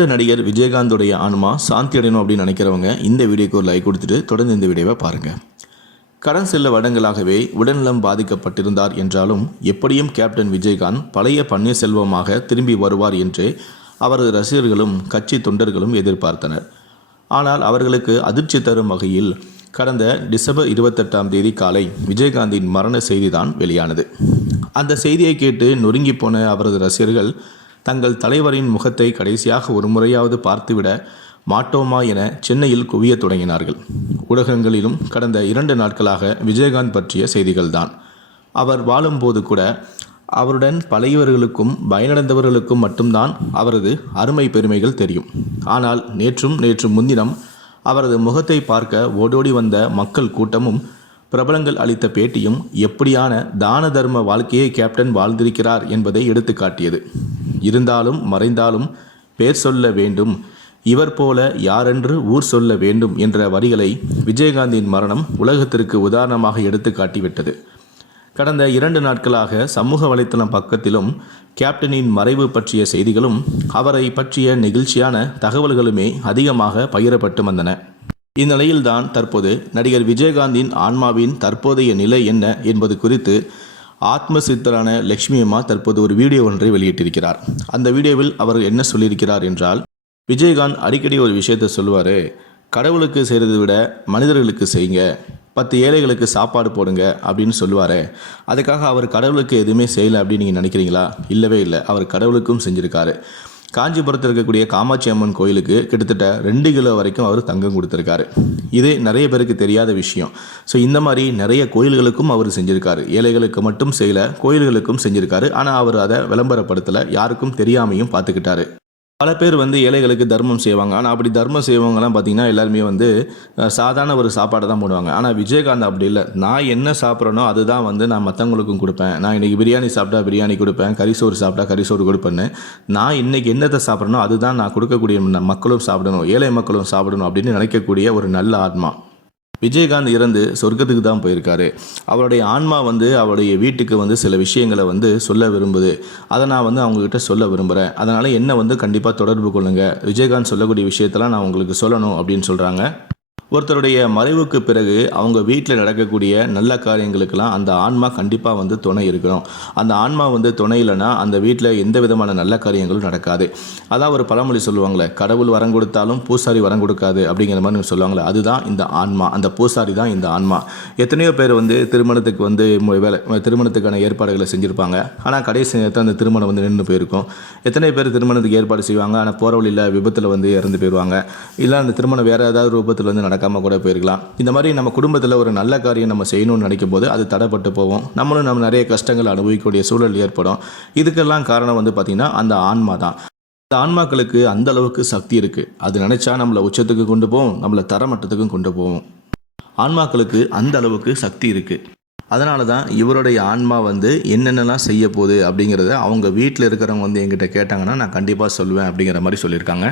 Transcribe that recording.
மறைந்த நடிகர் விஜயகாந்தோடைய ஆன்மா சாந்தி அடையணும் அப்படின்னு நினைக்கிறவங்க இந்த வீடியோக்கு ஒரு லைக் கொடுத்துட்டு தொடர்ந்து இந்த வீடியோவை பாருங்கள் கடன் செல்ல வருடங்களாகவே உடல்நலம் பாதிக்கப்பட்டிருந்தார் என்றாலும் எப்படியும் கேப்டன் விஜயகாந்த் பழைய பன்னீர்செல்வமாக திரும்பி வருவார் என்று அவரது ரசிகர்களும் கட்சி தொண்டர்களும் எதிர்பார்த்தனர். ஆனால் அவர்களுக்கு அதிர்ச்சி தரும் வகையில் கடந்த டிசம்பர் இருபத்தெட்டாம் தேதி காலை விஜயகாந்தின் மரண செய்திதான் வெளியானது. அந்த செய்தியை கேட்டு நொறுங்கி போன அவரது ரசிகர்கள் தங்கள் தலைவரின் முகத்தை கடைசியாக ஒரு முறையாவது பார்த்துவிட மாட்டோமா என சென்னையில் குவியத் தொடங்கினார்கள். ஊடகங்களிலும் கடந்த இரண்டு நாட்களாக விஜயகாந்த் பற்றிய செய்திகள்தான். அவர் வாழும்போது கூட அவருடன் பழையவர்களுக்கும் பயனடைந்தவர்களுக்கும் மட்டும்தான் அவரது அருமை பெருமைகள் தெரியும். ஆனால் நேற்றும் நேற்று முன்தினம் அவரது முகத்தை பார்க்க ஓடோடி வந்த மக்கள் கூட்டமும் பிரபலங்கள் அளித்த பேட்டியும் எப்படியான தான தர்ம வாழ்க்கையை கேப்டன் வாழ்ந்திருக்கிறார் என்பதை எடுத்துக்காட்டியது. இருந்தாலும் மறைந்தாலும் பேர் சொல்ல வேண்டும். இவர் போல யாரென்று ஊர் சொல்ல வேண்டும் என்ற வரிகளை விஜயகாந்தின் மரணம் உலகத்திற்கு உதாரணமாக எடுத்து காட்டிவிட்டது. கடந்த இரண்டு நாட்களாக சமூக வலைத்தளம் பக்கத்திலும் கேப்டனின் மறைவு பற்றிய செய்திகளும் அவரை பற்றிய நெகிழ்ச்சியான தகவல்களுமே அதிகமாக பகிரப்பட்டு வந்தன. இந்நிலையில்தான் தற்போது நடிகர் விஜயகாந்தின் ஆன்மாவின் தற்போதைய நிலை என்ன என்பது குறித்து ஆத்ம சித்தரான லக்ஷ்மி அம்மா தற்போது ஒரு வீடியோ ஒன்றை வெளியிட்டிருக்கிறார். அந்த வீடியோவில் அவர் என்ன சொல்லியிருக்கிறார் என்றால் விஜயகாந்த் அடிக்கடி ஒரு விஷயத்தை சொல்லுவார் கடவுளுக்கு செய்கிறதை விட மனிதர்களுக்கு செய்யுங்க பத்து ஏழைகளுக்கு சாப்பாடு போடுங்க அப்படின்னு சொல்லுவார். அதுக்காக அவர் கடவுளுக்கு எதுவுமே செய்யலை அப்படின்னு நீங்கள் நினைக்கிறீங்களா? இல்லவே இல்லை. அவர் கடவுளுக்கும் செஞ்சுருக்காரு. காஞ்சிபுரத்தில் இருக்கக்கூடிய காமாட்சி அம்மன் கோயிலுக்கு கிட்டத்தட்ட ரெண்டு கிலோ வரைக்கும் அவர் தங்கம் கொடுத்துருக்காரு. இது நிறைய பேருக்கு தெரியாத விஷயம். ஸோ இந்த மாதிரி நிறைய கோயில்களுக்கும் அவர் செஞ்சுருக்காரு. ஏழைகளுக்கு மட்டும் செய்யலை கோயில்களுக்கும் செஞ்சுருக்காரு. ஆனால் அவர் அதை விளம்பரப்படுத்தலை யாருக்கும் தெரியாமையும் பார்த்துக்கிட்டாரு. பல பேர் வந்து ஏழைகளுக்கு தர்மம் செய்வாங்க. ஆனால் அப்படி தர்மம் செய்வங்கலாம் பார்த்தீங்கன்னா எல்லாருமே வந்து சாதாரண ஒரு சாப்பாடை தான் போடுவாங்க. ஆனால் விஜயகாந்த் அப்படி இல்லை. நான் என்ன சாப்பிட்றேனோ அதுதான் வந்து நான் மற்றவங்களுக்கும் கொடுப்பேன். நான் இன்றைக்கி பிரியாணி சாப்பிட்டா பிரியாணி கொடுப்பேன். கறிசோறு சாப்பிட்டா கறிசோறு கொடுப்பேன்னு. நான் இன்றைக்கி என்னத்தை சாப்பிட்றனோ அதுதான் நான் கொடுக்கக்கூடிய மக்களும் சாப்பிடணும். ஏழை மக்களும் சாப்பிடணும் அப்படின்னு நினைக்கக்கூடிய ஒரு நல்ல ஆத்மா. விஜயகாந்த் இறந்து சொர்க்கத்துக்கு தான் போயிருக்காரு. அவருடைய ஆன்மா வந்து அவருடைய வீட்டுக்கு வந்து சில விஷயங்களை வந்து சொல்ல விரும்புது. அதை நான் வந்து அவங்கக்கிட்ட சொல்ல விரும்புகிறேன் அதனால் என்ன வந்து கண்டிப்பாக தொடர்பு கொள்ளுங்கள் விஜயகாந்த் சொல்லக்கூடிய விஷயத்தெல்லாம் நான் உங்களுக்கு சொல்லணும் அப்படின்னு சொல்கிறாங்க ஒருத்தருடைய மறைவுக்கு பிறகு அவங்க வீட்டில் நடக்கக்கூடிய நல்ல காரியங்களுக்கெல்லாம் அந்த ஆன்மா கண்டிப்பாக வந்து துணை இருக்கணும். அந்த ஆன்மா வந்து துணை இல்லைன்னா அந்த வீட்டில் எந்த விதமான நல்ல காரியங்களும் நடக்காது. அதான் ஒரு பழமொழி சொல்லுவாங்களே கடவுள் வரம் கொடுத்தாலும் பூசாரி வரம் கொடுக்காது அப்படிங்கிற மாதிரி சொல்லுவாங்களே அதுதான் இந்த ஆன்மா. அந்த பூசாரி தான் இந்த ஆன்மா. எத்தனையோ பேர் வந்து திருமணத்துக்கு வந்து வேலை திருமணத்துக்கான ஏற்பாடுகளை செஞ்சுருப்பாங்க. ஆனால் கடைசி நேரத்தில் அந்த திருமணம் வந்து நின்று போயிருக்கும். எத்தனை பேர் திருமணத்துக்கு ஏற்பாடு செய்வாங்க. ஆனால் போகிற வழியில் விபத்தில் வந்து இறந்து போயிடுவாங்க இல்லை அந்த திருமணம் வேறு ஏதாவது ரூபத்தில் வந்து நடக்கும் நடக்காமல் கூட போயிருக்கலாம். இந்த மாதிரி நம்ம குடும்பத்தில் ஒரு நல்ல காரியம் நம்ம செய்யணும்னு நினைக்கும் போது அது தடைப்பட்டு போவோம் நம்மளும் நம்ம நிறைய கஷ்டங்கள் அனுபவிக்கக்கூடிய சூழல் ஏற்படும். இதுக்கெல்லாம் காரணம் வந்து பார்த்திங்கன்னா அந்த ஆன்மா தான். அந்த ஆன்மாக்களுக்கு அந்த அளவுக்கு சக்தி இருக்குது அது நினச்சா நம்மளை உச்சத்துக்கு கொண்டு போகும் நம்மளை தரமட்டத்துக்கும் கொண்டு போகும். ஆன்மாக்களுக்கு அந்த அளவுக்கு சக்தி இருக்குது அதனால தான் இவருடைய ஆன்மா வந்து என்னென்னலாம் செய்ய போகுது அப்படிங்கிறத அவங்க வீட்டில் இருக்கிறவங்க வந்து என்கிட்ட கேட்டாங்கன்னா நான் கண்டிப்பாக சொல்லுவேன் அப்படிங்கிற மாதிரி சொல்லியிருக்காங்க.